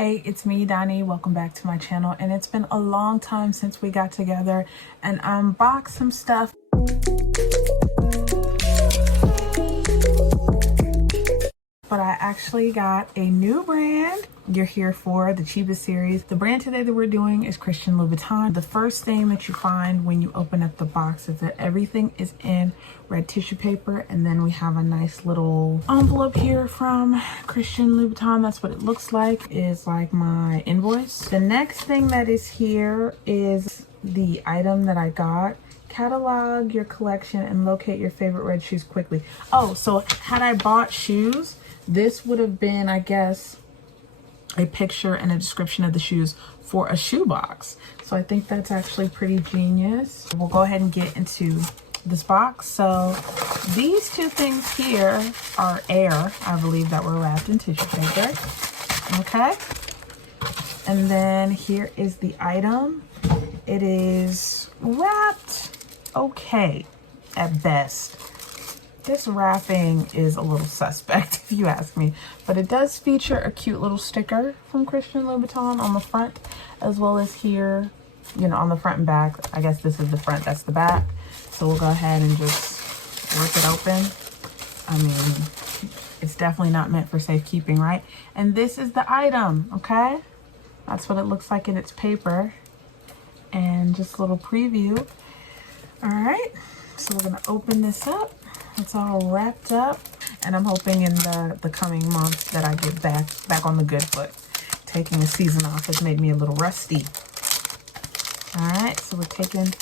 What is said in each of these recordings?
Hey, it's me, Donnie. Welcome back to my channel. And it's been a long time since we got together and unboxed some stuff. But I actually got a new brand. You're here for the cheapest series. The brand today that we're doing is Christian Louboutin. The first thing that you find when you open up the box is that everything is in red tissue paper, and then we have a nice little envelope here from Christian Louboutin. That's what it looks like. Is like my invoice. The next thing that is here is the item that I got. Catalog your collection and locate your favorite red shoes quickly. Oh, so had I bought shoes, this would have been, I guess, a picture and a description of the shoes for a shoe box. So I think that's actually pretty genius. We'll go ahead and get into this box. So these two things here are air, I believe, that were wrapped in tissue paper. Okay. And then here is the item. It is wrapped okay at best. This wrapping is a little suspect if you ask me, but it does feature a cute little sticker from Christian Louboutin on the front, as well as here, you know, on the front and back. I guess this is the front, that's the back. So we'll go ahead and just rip it open. I mean, it's definitely not meant for safekeeping, right? And this is the item, okay? That's what it looks like in its paper. And just a little preview. All right, so we're gonna open this up. It's all wrapped up, and I'm hoping in the coming months that I get back on the good foot. Taking a season off has made me a little rusty. All right, so we're taking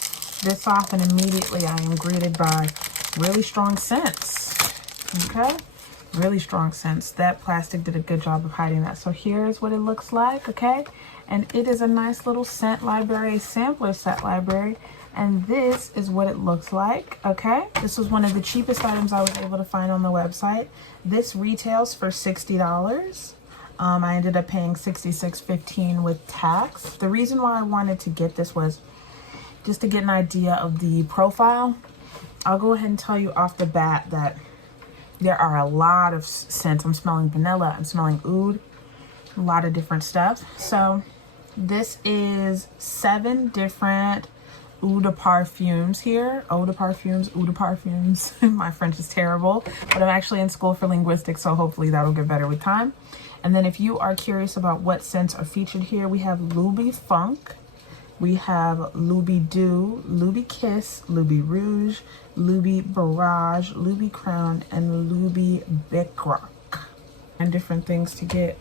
this off, and immediately I am greeted by really strong scents. Okay, really strong scents. That plastic did a good job of hiding that. So here's what it looks like, okay? And it is a nice little scent library, a sampler set library. And this is what it looks like, okay? This was one of the cheapest items I was able to find on the website. This retails for $60. I ended up paying $66.15 with tax. The reason why I wanted to get this was just to get an idea of the profile. I'll go ahead and tell you off the bat that there are a lot of scents. I'm smelling vanilla, I'm smelling oud, a lot of different stuff. So this is 7 different eau de parfums here. Eau de parfums, eau de parfums. My French is terrible, but I'm actually in school for linguistics, so hopefully that'll get better with time. And then if you are curious about what scents are featured here, we have LouisVuitton, we have LouisVuitton, LouisKiss, Louis Rouge, Louis Barrage, Louis Crown, and Louis Becroc. And different things to get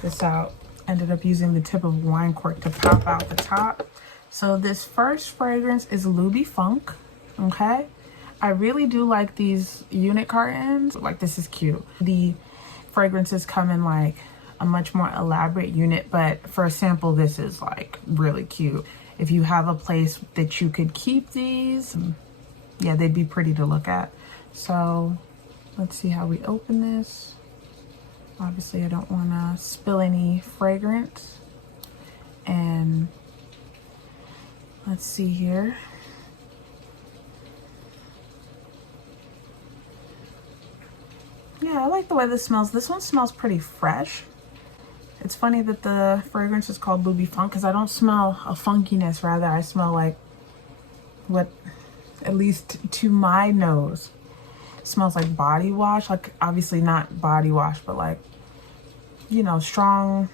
this out. Ended up using the tip of a wine cork to pop out the top. So this first fragrance is LouisVuitton, okay? I really do like these unit cartons. Like, this is cute. The fragrances come in like a much more elaborate unit, but for a sample, this is like really cute. If you have a place that you could keep these, yeah, they'd be pretty to look at. So let's see how we open this. Obviously, I don't want to spill any fragrance. And let's see here. Yeah, I like the way this smells. This one smells pretty fresh. It's funny that the fragrance is called LouisVuitton because I don't smell a funkiness. Rather, I smell like what, at least to my nose, smells like body wash. Like, obviously not body wash, but like, you know, strong.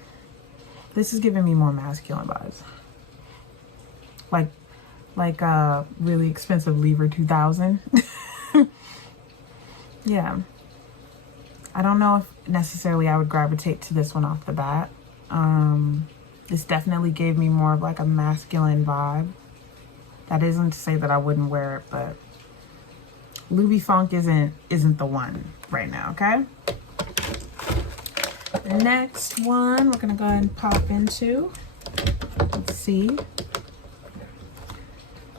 This is giving me more masculine vibes. Like really expensive Lever 2000. Yeah. I don't know if necessarily I would gravitate to this one off the bat. This definitely gave me more of like a masculine vibe. That isn't to say that I wouldn't wear it, but LouisVuitton isn't the one right now, okay? The next one we're gonna go ahead and pop into. Let's see.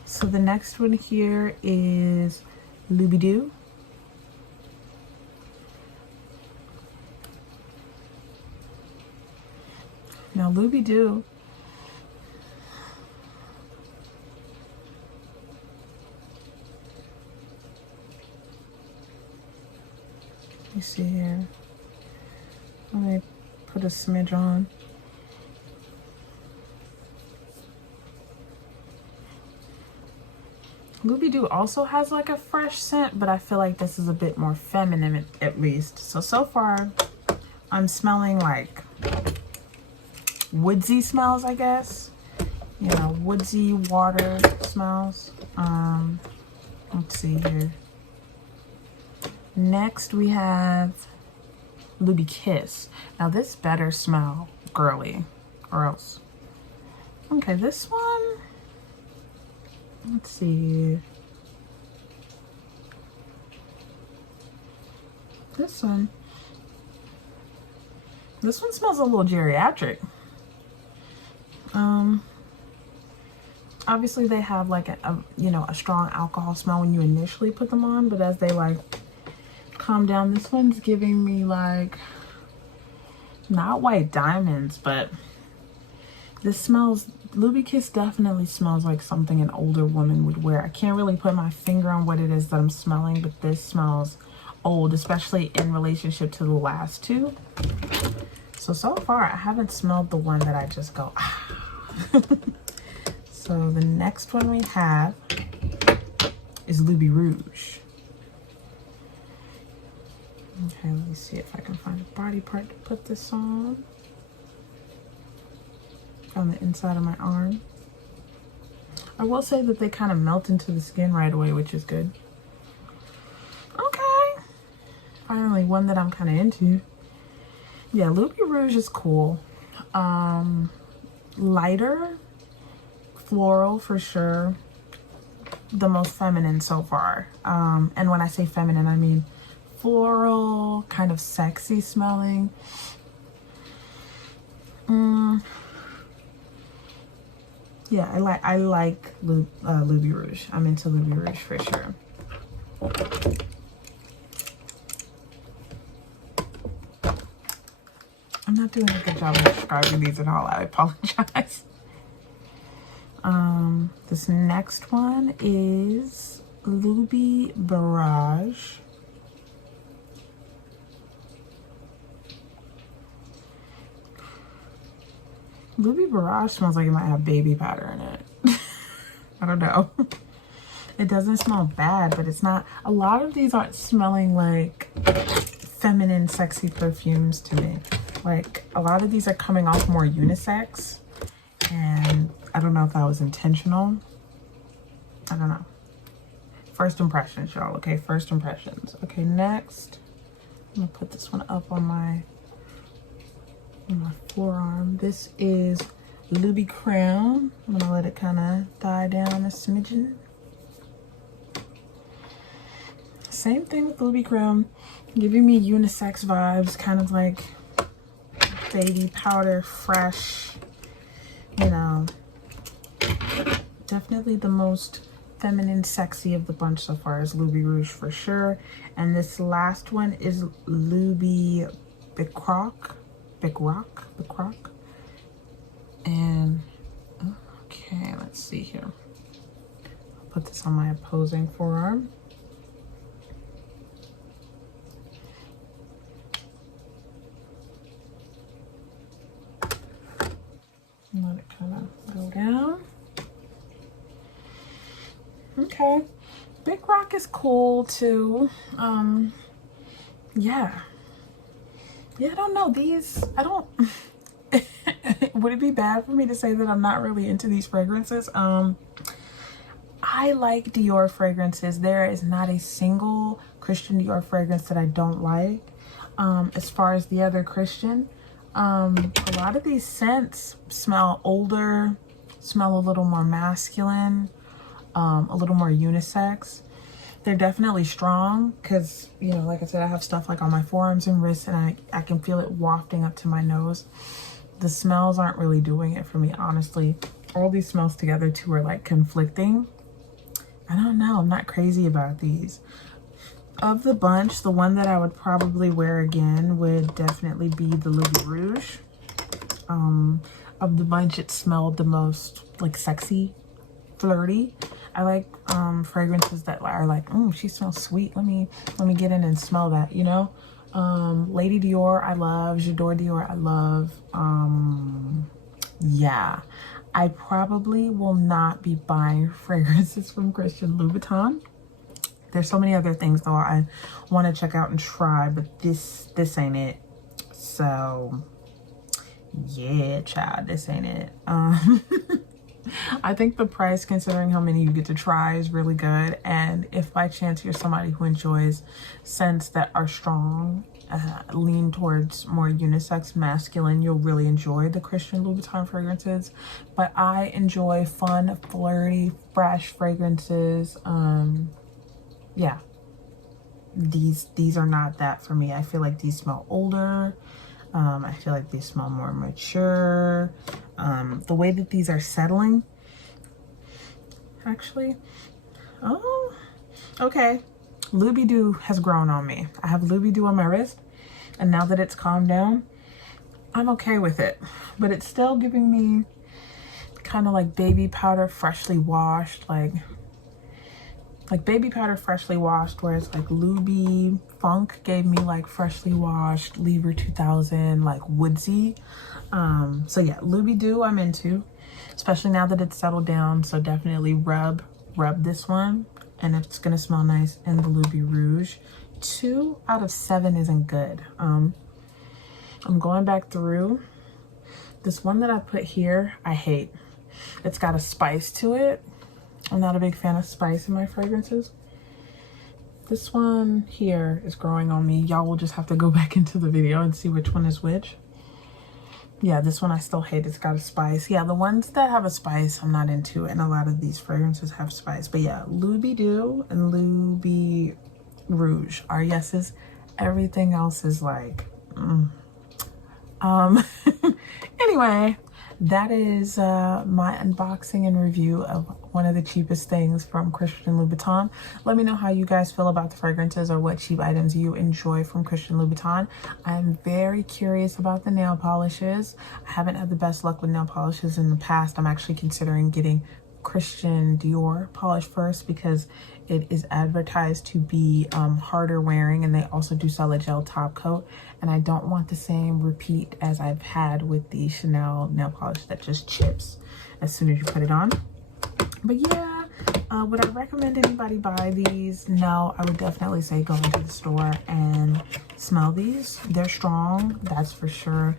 So the next one here is LouisVuitton. Now LouisVuitton, you see here, let me put a smidge on. Louboutin also has like a fresh scent, but I feel like this is a bit more feminine at least. So far I'm smelling like woodsy smells, I guess. You know, woodsy water smells. Let's see here. Next we have Louboutin Kiss. Now this better smell girly, or else. Okay, this one, let's see. This one smells a little geriatric. Obviously they have like a strong alcohol smell when you initially put them on, but as they like calm down, this one's giving me like, not white diamonds, but this smells, Louboutin Kiss definitely smells like something an older woman would wear. I can't really put my finger on what it is that I'm smelling, but this smells old, especially in relationship to the last two. So far I haven't smelled the one that I just go, ah. So the next one we have is Louboutin Rouge. Okay, let me see if I can find a body part to put this on the inside of my arm. I will say that they kind of melt into the skin right away, which is good. Okay, finally one that I'm kind of into. Yeah, Louboutin Rouge is cool. Lighter, floral for sure. The most feminine so far. And when I say feminine, I mean floral, kind of sexy smelling. Yeah, I like Louboutin Rouge. I'm into Louboutin Rouge for sure. I'm not doing a good job of describing these at all. I apologize. This next one is Louboutin Barrage. Louboutin Barrage smells like it might have baby powder in it. I don't know. It doesn't smell bad, but it's not. A lot of these aren't smelling like feminine, sexy perfumes to me. Like, a lot of these are coming off more unisex, and I don't know if that was intentional. I don't know. First impressions, y'all, okay? First impressions. Okay, next, I'm gonna put this one up on my forearm. This is Louboutin Crown. I'm gonna let it kind of die down a smidgen. Same thing with Louboutin Crown, giving me unisex vibes, kind of like baby powder, fresh, you know. Definitely the most feminine, sexy of the bunch so far is Louboutin Rouge for sure. And this last one is Louboutin Bicroc. And okay, let's see here. I'll put this on my opposing forearm. And let it kind of go down. Okay, Bicroc is cool too. Yeah, I don't know, these, I don't would it be bad for me to say that I'm not really into these fragrances? I like Dior fragrances. There is not a single Christian Dior fragrance that I don't like. As far as the other Christian, a lot of these scents smell older, smell a little more masculine, a little more unisex. They're definitely strong because, you know, like I said, I have stuff like on my forearms and wrists, and I can feel it wafting up to my nose. The smells aren't really doing it for me, honestly. All these smells together too are like conflicting. I don't know, I'm not crazy about these. Of the bunch, the one that I would probably wear again would definitely be the Louboutin Rouge. Of the bunch, it smelled the most like sexy, flirty. I like fragrances that are like, she smells sweet. Let me get in and smell that, you know. Lady Dior, I love. J'adore Dior, I love. Yeah, I probably will not be buying fragrances from Christian Louboutin. There's so many other things though I want to check out and try, but this ain't it. So yeah, child, this ain't it. I think the price, considering how many you get to try, is really good. And if by chance you're somebody who enjoys scents that are strong, lean towards more unisex, masculine, you'll really enjoy the Christian Louboutin fragrances. But I enjoy fun, flirty, fresh fragrances. Yeah, these are not that for me. I feel like these smell older. I feel like they smell more mature. The way that these are settling, actually, oh, okay. LouisVuitton has grown on me. I have LouisVuitton on my wrist, and now that it's calmed down, I'm okay with it. But it's still giving me kind of like baby powder freshly washed, like baby powder freshly washed, whereas like Louis Funk gave me like freshly washed Lever 2000, like woodsy. So yeah, LouisVuitton I'm into, especially now that it's settled down. So definitely rub this one, and it's gonna smell nice. And the Louis Rouge. 2 out of 7 isn't good. I'm going back through. This one that I put here, I hate. It's got a spice to it. I'm not a big fan of spice in my fragrances. This one here is growing on me. Y'all will just have to go back into the video and see which one is which. Yeah, this one I still hate. It's got a spice. Yeah, the ones that have a spice, I'm not into, and a lot of these fragrances have spice. But yeah, LouisVuitton and Louis Rouge are yeses. Everything else is like, anyway, that is my unboxing and review of one of the cheapest things from Christian Louboutin. Let me know how you guys feel about the fragrances, or what cheap items you enjoy from Christian Louboutin. I'm very curious about the nail polishes. I haven't had the best luck with nail polishes in the past. I'm actually considering getting Christian Dior polish first, because it is advertised to be harder wearing, and they also do sell a gel top coat, and I don't want the same repeat as I've had with the Chanel nail polish that just chips as soon as you put it on. But yeah, would I recommend anybody buy these? No, I would definitely say go into the store and smell these. They're strong, that's for sure.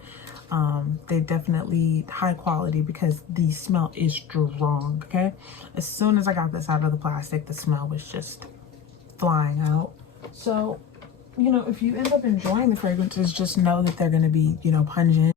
They're definitely high quality, because the smell is strong, okay? As soon as I got this out of the plastic, the smell was just flying out. So, you know, if you end up enjoying the fragrances, just know that they're going to be, you know, pungent.